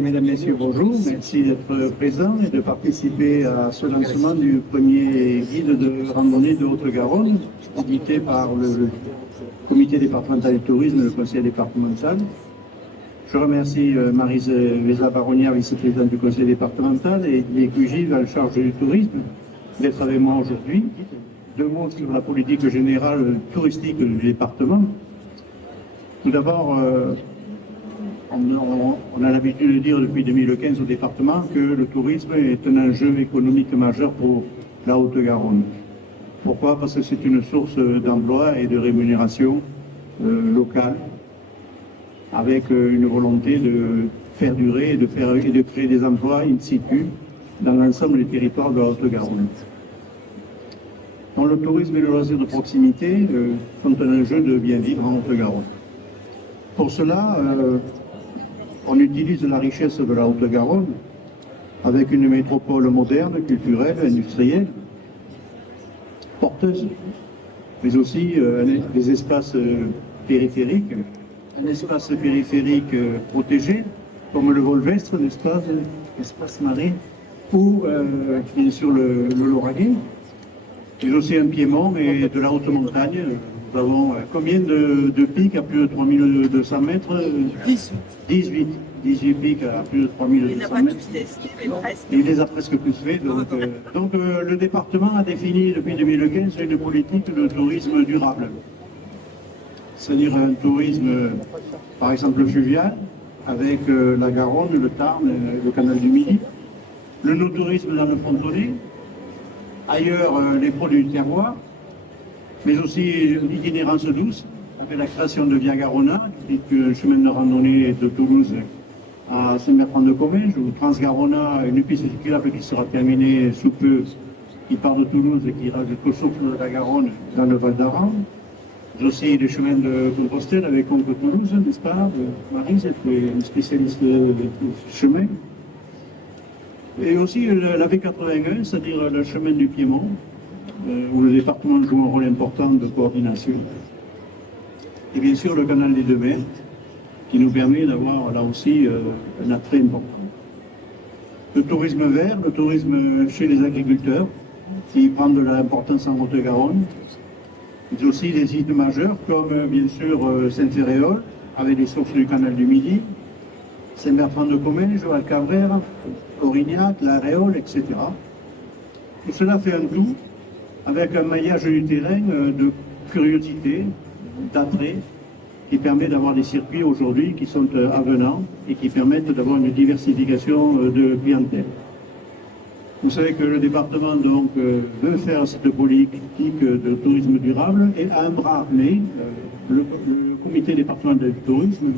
Bien, mesdames, messieurs, bonjour. Merci d'être présents et de participer à ce lancement du premier guide de randonnée de Haute-Garonne, édité par le comité départemental du tourisme et le conseil départemental. Je remercie Maryse Véza-Baronnière, vice-présidente du conseil départemental, et Didier Cugive, en charge du tourisme, d'être avec moi aujourd'hui. Deux mots sur la politique générale touristique du département. Tout d'abord, on a l'habitude de dire depuis 2015 au département que le tourisme est un enjeu économique majeur pour la Haute-Garonne. Pourquoi? Parce que c'est une source d'emploi et de rémunération locale, avec une volonté de faire durer et de créer des emplois in situ dans l'ensemble des territoires de la Haute-Garonne. Le tourisme et le loisir de proximité sont un enjeu de bien vivre en Haute-Garonne. Pour cela, on utilise la richesse de la Haute-Garonne avec une métropole moderne, culturelle, industrielle, porteuse, mais aussi des espaces périphériques, un espace périphérique protégé, comme le Volvestre, l'espace marin, ou bien sûr le Lauragais, mais aussi un piémont et de la haute montagne. Nous avons combien de pics à plus de 3200 mètres? 18 pics à plus de 3200 mètres. Il les a presque tous faits. Donc le département a défini depuis 2015 une politique de tourisme durable. C'est-à-dire un tourisme, par exemple, fluvial, avec la Garonne, le Tarn, le canal du Midi. Le no-tourisme dans le frontonnet. Ailleurs, les produits du terroir. Mais aussi l'itinérance douce, avec la création de Via Garona, qui est un chemin de randonnée de Toulouse à Saint-Bertrand-de-Comminges, ou Transgarona, une piste cyclable qui sera terminée sous peu, qui part de Toulouse et qui ira jusqu'au souffle de la Garonne dans le Val d'Aran. Mais aussi les chemins de Compostelle avec Conque Toulouse, n'est-ce pas? Maryse est une spécialiste de chemin. Et aussi la V81, c'est-à-dire le chemin du Piémont, où le département joue un rôle important de coordination. Et bien sûr le canal des Deux Mers, qui nous permet d'avoir là aussi un attrait important. Le tourisme vert, le tourisme chez les agriculteurs, qui prend de l'importance en Haute-Garonne. Mais aussi des sites majeurs comme bien sûr Saint-Féréol, avec les sources du canal du Midi, Saint-Bertrand-de-Comminges, Val-Cabrera, Aurignac, La Réole, etc. Et cela fait un tout, avec un maillage du terrain de curiosité, d'attrait, qui permet d'avoir des circuits aujourd'hui qui sont avenants et qui permettent d'avoir une diversification de clientèle. Vous savez que le département donc veut faire cette politique de tourisme durable et a un bras armé, le comité départemental du tourisme,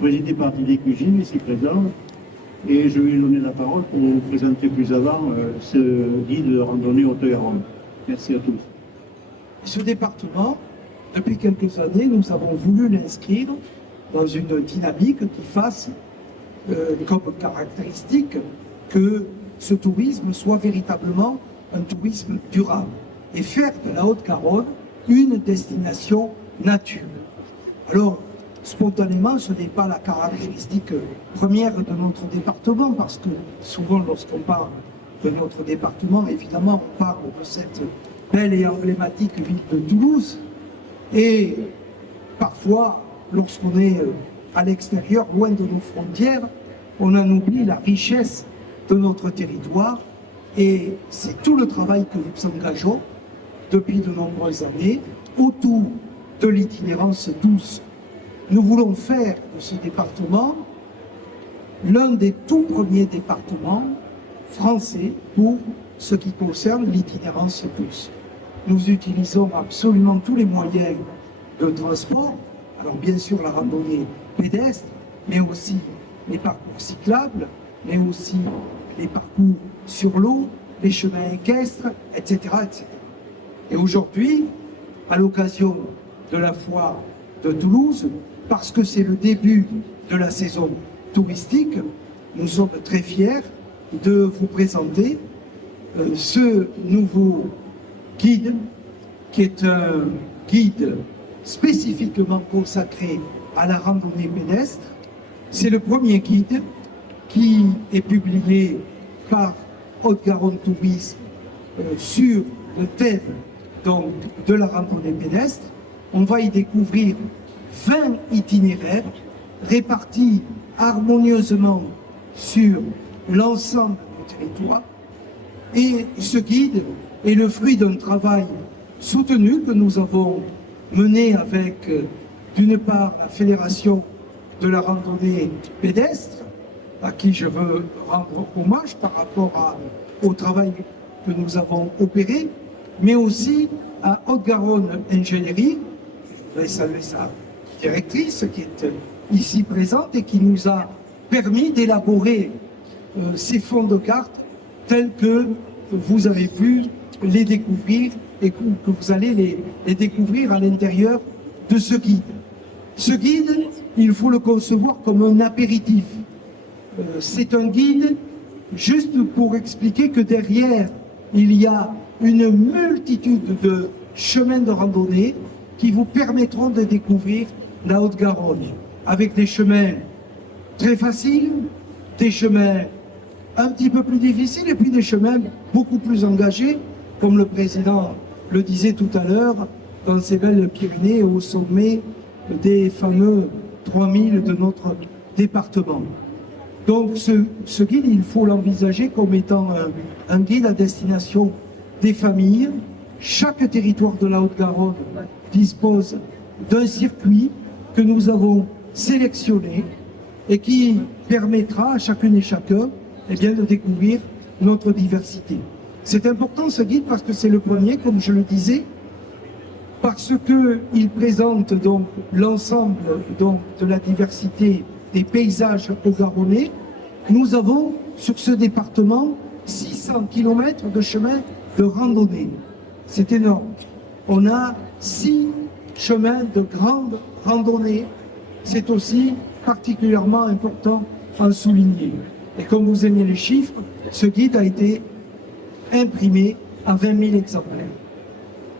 présidé par Didier Cugive, ici présent, et je vais lui donner la parole pour vous présenter plus avant ce guide de randonnée Haute-Garonne. Merci à tous. Ce département, depuis quelques années, nous avons voulu l'inscrire dans une dynamique qui fasse comme caractéristique que ce tourisme soit véritablement un tourisme durable et faire de la Haute-Garonne une destination nature. Alors, spontanément, ce n'est pas la caractéristique première de notre département, parce que souvent, lorsqu'on parle de notre département, évidemment, on parle de cette belle et emblématique ville de Toulouse. Et parfois, lorsqu'on est à l'extérieur, loin de nos frontières, on en oublie la richesse de notre territoire. Et c'est tout le travail que nous engageons depuis de nombreuses années autour de l'itinérance douce. Nous voulons faire de ce département l'un des tout premiers départements français pour ce qui concerne l'itinérance douce. Nous utilisons absolument tous les moyens de transport, alors bien sûr la randonnée pédestre, mais aussi les parcours cyclables, mais aussi les parcours sur l'eau, les chemins équestres, etc. etc. Et aujourd'hui, à l'occasion de la foire de Toulouse, parce que c'est le début de la saison touristique, nous sommes très fiers de vous présenter ce nouveau guide, qui est un guide spécifiquement consacré à la randonnée pédestre. C'est le premier guide qui est publié par Haute-Garonne Tourisme sur le thème donc, de la randonnée pédestre. On va y découvrir 20 itinéraires répartis harmonieusement sur l'ensemble du territoire. Et ce guide est le fruit d'un travail soutenu que nous avons mené avec, d'une part, la Fédération de la randonnée pédestre, à qui je veux rendre hommage par rapport au travail que nous avons opéré, mais aussi à Haute-Garonne Ingénierie. Je voudrais saluer sa directrice qui est ici présente et qui nous a permis d'élaborer ces fonds de cartes tels que vous avez pu les découvrir et que vous allez les découvrir à l'intérieur de ce guide. Ce guide, il faut le concevoir comme un apéritif. C'est un guide juste pour expliquer que derrière, il y a une multitude de chemins de randonnée qui vous permettront de découvrir la Haute-Garonne, avec des chemins très faciles, des chemins un petit peu plus difficiles et puis des chemins beaucoup plus engagés, comme le président le disait tout à l'heure, dans ces belles Pyrénées au sommet des fameux 3000 de notre département. Donc ce guide, il faut l'envisager comme étant un guide à destination des familles. Chaque territoire de la Haute-Garonne dispose d'un circuit que nous avons sélectionné et qui permettra à chacune et chacun de découvrir notre diversité. C'est important ce guide parce que c'est le premier, comme je le disais, parce qu'il présente donc l'ensemble de la diversité des paysages haut-garonnais. Nous avons sur ce département 600 km de chemin de randonnée. C'est énorme. On a 6 chemins de grande randonnée. C'est aussi particulièrement important à souligner. Et comme vous aimez les chiffres, ce guide a été imprimé à 20 000 exemplaires.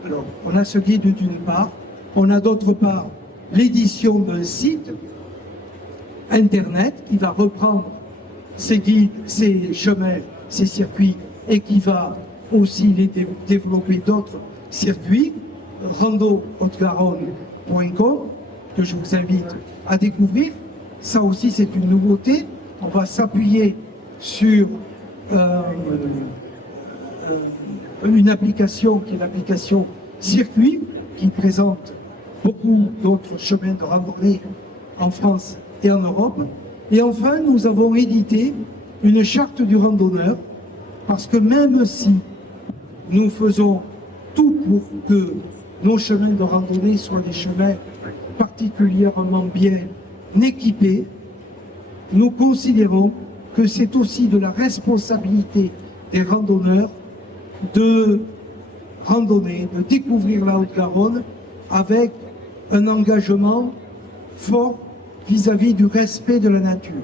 Alors, on a ce guide d'une part, on a d'autre part l'édition d'un site internet qui va reprendre ces guides, ces chemins, ces circuits et qui va aussi les développer d'autres circuits, rando-haute-garonne.com, que je vous invite à découvrir. Ça aussi, c'est une nouveauté. On va s'appuyer sur une application qui est l'application Circuit, qui présente beaucoup d'autres chemins de randonnée en France et en Europe. Et enfin, nous avons édité une charte du randonneur, parce que même si nous faisons tout pour que nos chemins de randonnée soient des chemins particulièrement bien équipés, nous considérons que c'est aussi de la responsabilité des randonneurs de randonner, de découvrir la Haute-Garonne avec un engagement fort vis-à-vis du respect de la nature.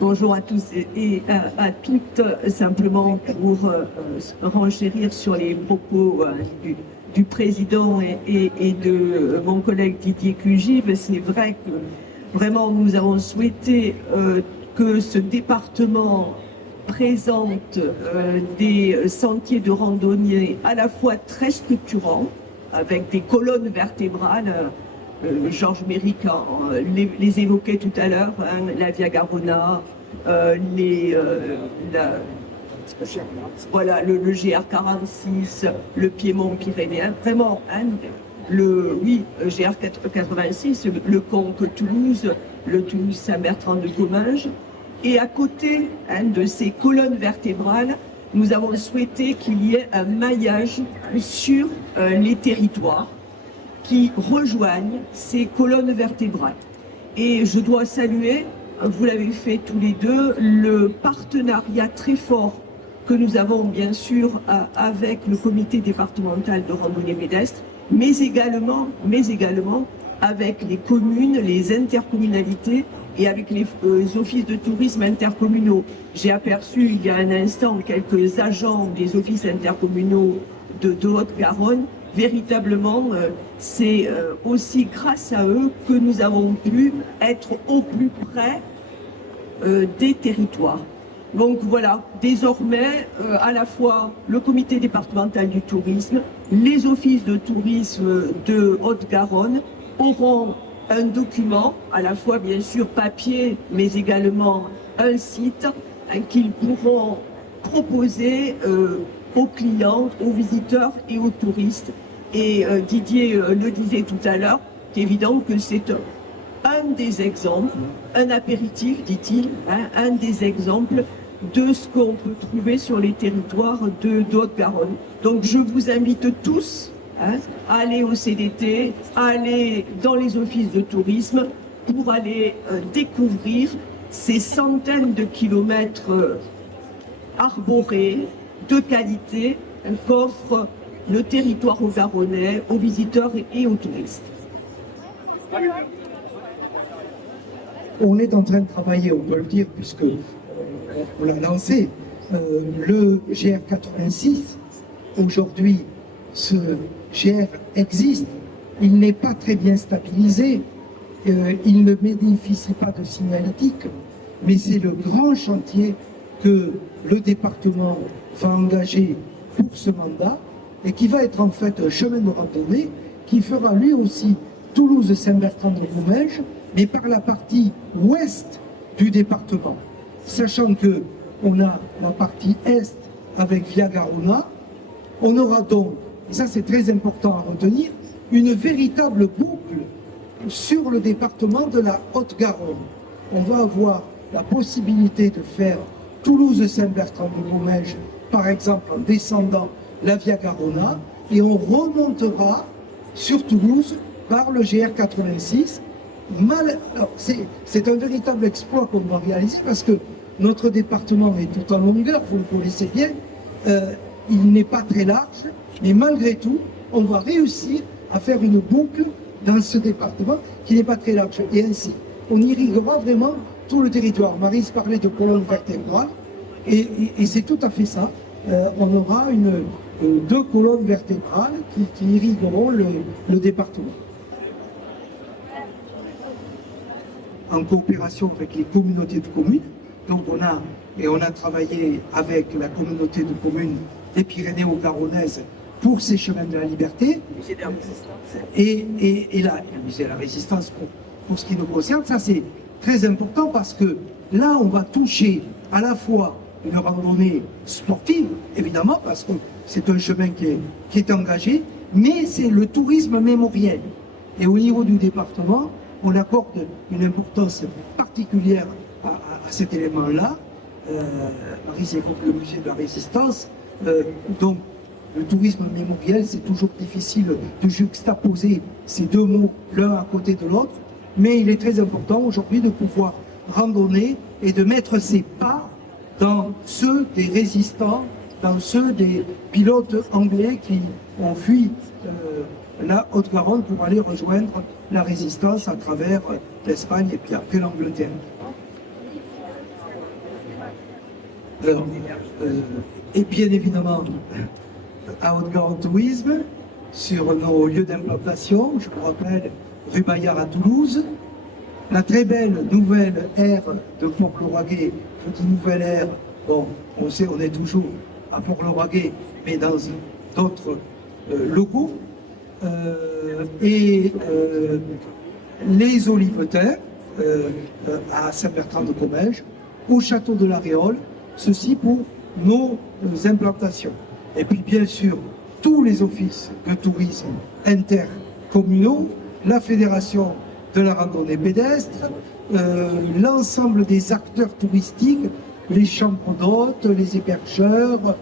Bonjour à tous et à toutes, simplement pour renchérir sur les propos du président et de mon collègue Didier Cugive. C'est vrai que vraiment nous avons souhaité que ce département présente des sentiers de randonnée à la fois très structurants, avec des colonnes vertébrales. Georges Mérican les évoquait tout à l'heure, la Via Garona, voilà, le GR46, le Piémont pyrénéen, vraiment, GR86, le Conques-Toulouse, le Toulouse-Saint-Bertrand de Comminges. Et à côté de ces colonnes vertébrales, nous avons souhaité qu'il y ait un maillage sur les territoires qui rejoignent ces colonnes vertébrales. Et je dois saluer, vous l'avez fait tous les deux, le partenariat très fort que nous avons bien sûr avec le comité départemental de randonnée pédestre, mais également avec les communes, les intercommunalités et avec les offices de tourisme intercommunaux. J'ai aperçu il y a un instant quelques agents des offices intercommunaux de Haute-Garonne. Véritablement, c'est aussi grâce à eux que nous avons pu être au plus près des territoires. Donc voilà, désormais, à la fois le comité départemental du tourisme, les offices de tourisme de Haute-Garonne auront un document, à la fois bien sûr papier, mais également un site qu'ils pourront proposer aux clients, aux visiteurs et aux touristes. Et Didier le disait tout à l'heure, c'est évident que c'est un des exemples, un apéritif, dit-il, un des exemples de ce qu'on peut trouver sur les territoires de Haute-Garonne. Donc je vous invite tous à aller au CDT, à aller dans les offices de tourisme pour aller découvrir ces centaines de kilomètres arborés de qualité qu'offre le territoire haut-garonnais aux visiteurs et aux touristes. On est en train de travailler, on peut le dire, puisque on l'a lancé, le GR86. Aujourd'hui, ce GR existe, il n'est pas très bien stabilisé, il ne bénéficie pas de signalétique, mais c'est le grand chantier que le département va engager pour ce mandat et qui va être en fait un chemin de randonnée qui fera lui aussi Toulouse-Saint-Bertrand-de-Comminges, mais par la partie ouest du département. Sachant que on a la partie est avec Via Garona, on aura donc, et ça c'est très important à retenir, une véritable boucle sur le département de la Haute-Garonne. On va avoir la possibilité de faire Toulouse-Saint-Bertrand-de-Comminges, par exemple en descendant la Via Garona, et on remontera sur Toulouse par le GR86. C'est un véritable exploit qu'on va réaliser parce que notre département est tout en longueur, vous le connaissez bien, il n'est pas très large, mais malgré tout, on va réussir à faire une boucle dans ce département qui n'est pas très large. Et ainsi, on irriguera vraiment tout le territoire. Maryse parlait de colonne vertébrale, et c'est tout à fait ça. On aura deux colonnes vertébrales qui irrigueront le département. En coopération avec les communautés de communes. Donc on a travaillé avec la communauté de communes des Pyrénées Haut-Garonnaises pour ces chemins de la liberté. Et là, le musée de la résistance pour ce qui nous concerne, ça c'est très important parce que là on va toucher à la fois une randonnée sportive, évidemment, parce que c'est un chemin qui est engagé, mais c'est le tourisme mémoriel. Et au niveau du département, on accorde une importance particulière à cet élément-là. Maryse évoque le musée de la résistance. Donc, le tourisme mémoriel, c'est toujours difficile de juxtaposer ces deux mots l'un à côté de l'autre, mais il est très important aujourd'hui de pouvoir randonner et de mettre ses pas dans ceux des résistants, dans ceux des pilotes anglais qui ont fui la Haute-Garonne pour aller rejoindre la résistance à travers l'Espagne et puis après l'Angleterre. Et bien évidemment, à Haute-Garonne Tourisme, sur nos lieux d'implantation, je vous rappelle, rue Bayard à Toulouse, la très belle nouvelle aire de Port-le-Roiguet. Je dis nouvelle aire, bon, on sait, on est toujours à Port-le-Roiguet, mais dans d'autres locaux. Les Olivetins à Saint-Bertrand-de-Comminges, au château de la Réole, ceci pour nos implantations. Et puis bien sûr, tous les offices de tourisme intercommunaux, la fédération de la randonnée pédestre, l'ensemble des acteurs touristiques, les chambres d'hôtes, les hébergeurs,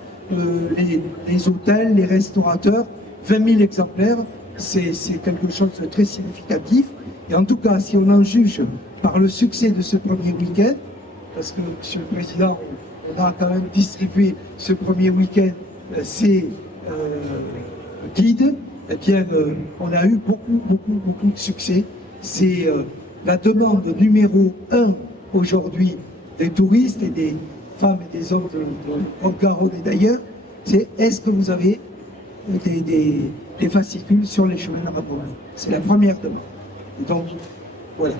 les hôtels, les restaurateurs, 20 000 exemplaires, c'est quelque chose de très significatif. Et en tout cas, si on en juge par le succès de ce premier week-end, parce que, Monsieur le Président, on a quand même distribué ce premier week-end ces guides, eh bien, on a eu beaucoup de succès. C'est la demande numéro 1 aujourd'hui des touristes et des femmes et des hommes de Haute-Garonne et d'ailleurs, c'est est-ce que vous avez des fascicules sur les chemins de randonnée? C'est la première demande. Donc, voilà.